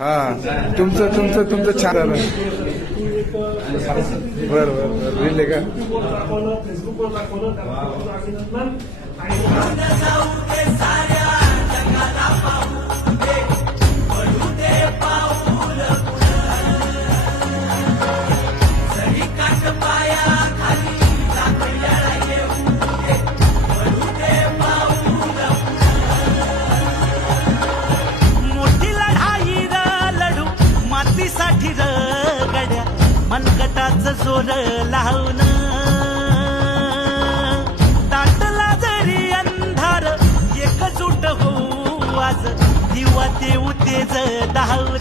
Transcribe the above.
हा तुमचं तुमचं तुमचं छान झालं. बरं बरं बरं लिहिले का? फेसबुकवर दाखवलं त्याबद्दल अभिनंदन. साठी रगड्या मनगटाचं जोर लावून दाटला जरी अंधार एकजूट होऊ आज दिवा देऊ तेज धावून.